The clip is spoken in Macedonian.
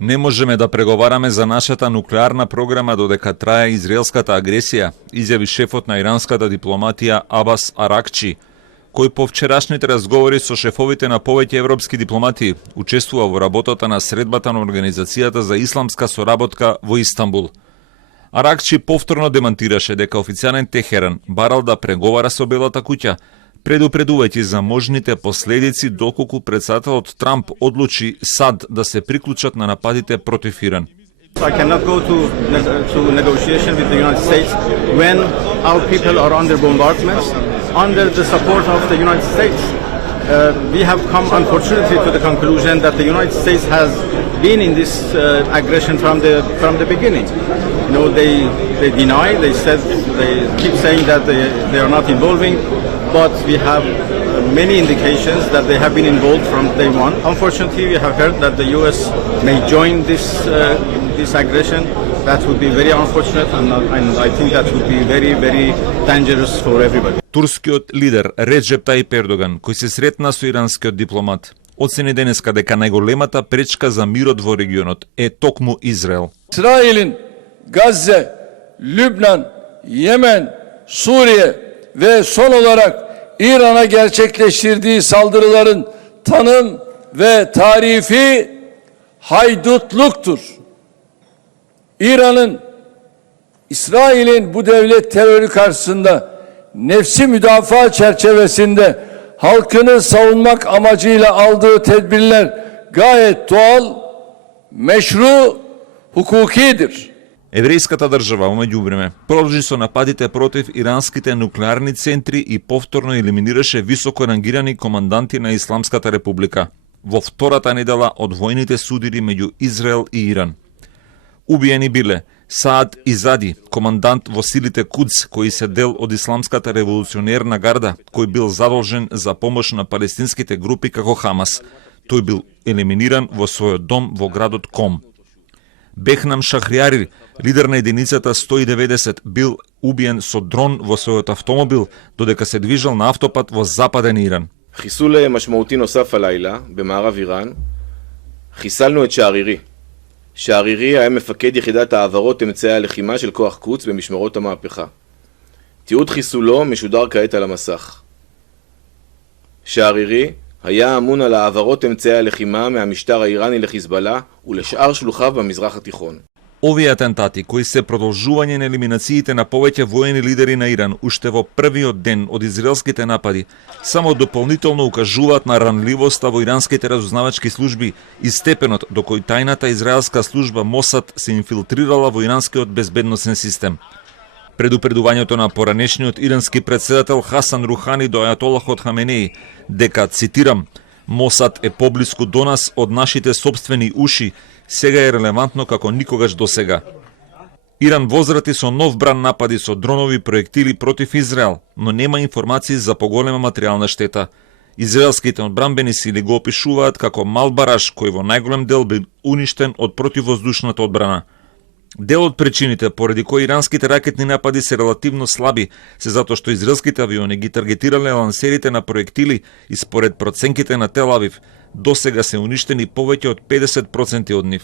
Не можеме да преговараме за нашата нуклеарна програма додека трае израелската агресија, изјави шефот на иранската дипломатија Абас Аракчи, кој по вчерашните разговори со шефовите на повеќе европски дипломати учествува во работата на средбата на Организацијата за исламска соработка во Истанбул. Аракчи повторно демантираше дека официјален Техеран барал да преговара со Белата куќа, предупредувајќи за можните последици доколку председателот Трамп одлучи САД да се приклучат на нападите против Иран. I cannot go to negotiation with the United States when our people are under bombardments, under the support of the United States. We have come, unfortunately, to the conclusion that the United States has been in this aggression from the beginning. You know, they deny, they keep saying that they are not involving, but we have many indications that they have been involved from day one. Unfortunately, we have heard that the U.S. may join this aggression. That would be very unfortunate, and I think that would be very, very dangerous for everybody. Турскиот лидер Реджеп Тајип Ердоган, кој се сретна со иранскиот дипломат, оцени денеска дека најголемата пречка за мирот во регионот е токму Израел. İsrail'in Gazze, Lübnan, Yemen, Suriye ve son olarak İran'a gerçekleştirdiği saldırıların tanım ve tarifi haydutluktur. İran'ın İsrail'in bu devlet terörü karşısında nefsi müdafaa çerçevesinde halkını savunmak amacıyla aldığı tedbirler gayet doğal, meşru, hukukidir. Еврејската држава омеѓу време продолжи со нападите против иранските нуклеарни центри и повторно елиминираше високо рангирани команданти на Исламската република во втората недела од војните судири меѓу Израел и Иран. Убиени биле Саад Изади, командант во силите Кудс, кои се дел од Исламската револуционерна гарда, кој бил задолжен за помош на палестинските групи како Хамас. Тој бил елиминиран во својот дом во градот Ком. Бехнам Шахриари, лидер на единицата 190, бил убиен со дрон во својот автомобил додека се движел на автопат во западен Иран. חיסול משמעותי נוסף הלילה במערב איראן, חיסלנו את שערירי. שערירי היה מפקד יחידת העברות אמצעי הלחימה של כוח קוץ במשמרות המהפכה. תיעוד חיסולו משודר כעת על המסך. שערירי היה אמון על העברות אמצעי הלחימה מהמשטר האיראני לחיזבאללה ולשאר שלוחיו במזרח התיכון. Овие атентати, кои се продолжување на елиминациите на повеќе воени лидери на Иран уште во првиот ден од израелските напади, само дополнително укажуваат на ранливоста во иранските разузнавачки служби и степенот до кој тајната израелска служба Мосад се инфилтрирала во иранскиот безбедносен систем. Предупредувањето на поранешниот ирански председател Хасан Рухани до ајатолахот Хаменеи дека, цитирам, Мосад е поблиску до нас од нашите собствени уши, сега е релевантно како никогаш до сега. Иран возврати со нов бран напади со дронови проектили против Израел, но нема информации за поголема материјална штета. Израелските одбранбени сили го опишуваат како мал бараж кој во најголем дел бил уништен од противвоздушната одбрана. Дел од причините поради кои иранските ракетни напади се релативно слаби се затоа што израелските авиони ги таргетирале лансерите на проектили и според проценките на Тел Авив, досега се уништени повеќе од 50% од нив.